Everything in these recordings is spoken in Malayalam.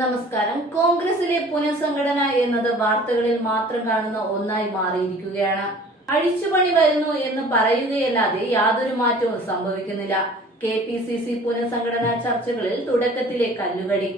നമസ്കാരം. കോൺഗ്രസിലെ പുനഃസംഘടന എന്നത് വാർത്തകളിൽ മാത്രം കാണുന്ന ഒന്നായി മാറിയിരിക്കുകയാണ്. അഴിച്ചുപണി വരുന്നു എന്ന് പറയുകയല്ലാതെ യാതൊരു മാറ്റവും സംഭവിക്കുന്നില്ല. കെ പി സി സി പുനഃസംഘടനാ ചർച്ചകളിൽ തുടക്കത്തിലെ കല്ലുകടി.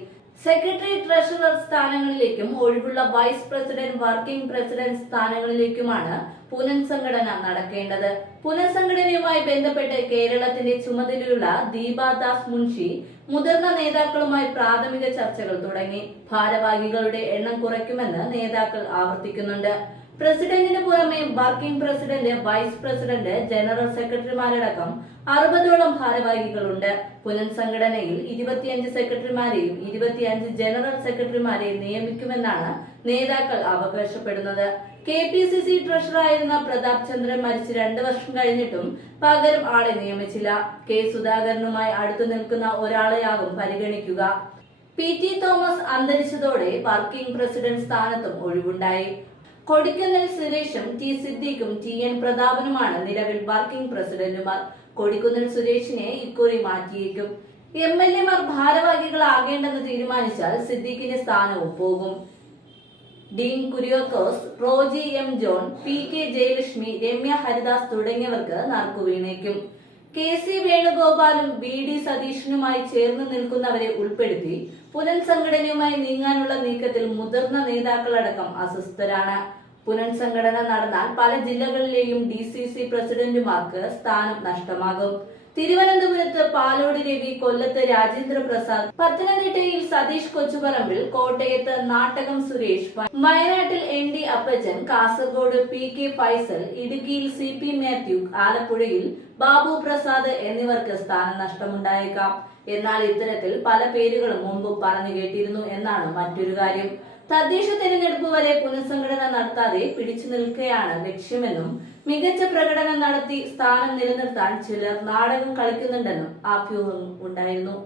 സെക്രട്ടറി ട്രഷറർ സ്ഥാനങ്ങളിലേക്കും ഒഴിവുള്ള വൈസ് പ്രസിഡന്റ് വർക്കിംഗ് പ്രസിഡന്റ് സ്ഥാനങ്ങളിലേക്കുമാണ് പുനഃസംഘടന നടക്കേണ്ടത്. പുനഃസംഘടനയുമായി ബന്ധപ്പെട്ട് കേരളത്തിന്റെ ചുമതലയുള്ള ദീപാദാസ് മുൻഷി മുതിർന്ന നേതാക്കളുമായി പ്രാഥമിക ചർച്ചകൾ തുടങ്ങി. ഭാരവാഹികളുടെ എണ്ണം കുറയ്ക്കുമെന്ന് നേതാക്കൾ ആവർത്തിക്കുന്നുണ്ട്. പ്രസിഡന്റിന് പുറമെ working president vice president general സെക്രട്ടറിമാരടക്കം അറുപതോളം ഭാരവാഹികളുണ്ട്. പുനഃസംഘടനയിൽ ഇരുപത്തിയഞ്ച് സെക്രട്ടറിമാരെയും ഇരുപത്തിയഞ്ച് ജനറൽ സെക്രട്ടറിമാരെയും നിയമിക്കുമെന്നാണ് നേതാക്കൾ അവകാശപ്പെടുന്നത്. കെ പി സി സി ട്രഷറായിരുന്ന പ്രതാപ് ചന്ദ്രൻ മരിച്ച് രണ്ടു വർഷം കഴിഞ്ഞിട്ടും പകരം ആളെ നിയമിച്ചില്ല. കെ സുധാകരനുമായി അടുത്തു നിൽക്കുന്ന ഒരാളെയാകും പരിഗണിക്കുക. പി ടി തോമസ് അന്തരിച്ചതോടെ വർക്കിംഗ് പ്രസിഡന്റ് സ്ഥാനത്തും ഒഴിവുണ്ടായി. കൊടിക്കുന്നിൽ സുരേഷും ടി സിദ്ദീഖും ടി എൻ പ്രതാപനുമാണ് നിലവിൽ വർക്കിംഗ് പ്രസിഡന്റുമാർ. കൊടിക്കുന്നിൽ സുരേഷിനെ ഇക്കുറി മാറ്റിയേക്കും. എം എൽ എമാർ ഭാരവാഹികളാകേണ്ടെന്ന് തീരുമാനിച്ചാൽ സിദ്ദീഖിന്റെ സ്ഥാനവും പോകും. Dean Kuriakose Roji M John P K Jayalakshmi Ramya Haridas തുടങ്ങിയവർക്ക് നറുക്കുവീണേക്കും കെ സി വേണുഗോപാലും ബി ഡി സതീഷിനുമായി ചേർന്ന് നിൽക്കുന്നവരെ ഉൾപ്പെടുത്തി പുനഃസംഘടനയുമായി നീങ്ങാനുള്ള നീക്കത്തിൽ മുതിർന്ന നേതാക്കളടക്കം അസ്വസ്ഥരാണ്. പുനഃസംഘടന നടന്നാൽ പല ജില്ലകളിലെയും ഡി സി സി പ്രസിഡന്റുമാർക്ക് സ്ഥാനം നഷ്ടമാകും. തിരുവനന്തപുരത്ത് പാലോട് രവി കൊല്ലത്ത് രാജേന്ദ്ര പ്രസാദ് പത്തനംതിട്ടയിൽ സതീഷ് കൊച്ചുപറമ്പിൽ കോട്ടയത്ത് നാട്ടകം സുരേഷ് വയനാട്ടിൽ N D Appachan Kasaragod P K Faisal ഇടുക്കിയിൽ സി പി മാത്യു ആലപ്പുഴയിൽ ബാബു പ്രസാദ് എന്നിവർക്ക് സ്ഥാനം നഷ്ടമുണ്ടായേക്കാം. എന്നാൽ ഇത്തരത്തിൽ പല പേരുകളും മുമ്പ് പറഞ്ഞു കേട്ടിരുന്നു എന്നാണ് മറ്റൊരു കാര്യം. തദ്ദേശ തെരഞ്ഞെടുപ്പ് വരെ പുനഃസംഘടന നടത്താതെ പിടിച്ചു നിൽക്കുകയാണ് ലക്ഷ്യമെന്നും മികച്ച പ്രകടനം നടത്തി സ്ഥാനം നിലനിർത്താൻ ചിലർ നാടകം കളിക്കുന്നുണ്ടെന്നും ആഭ്യൂഹം ഉണ്ടായിരുന്നു.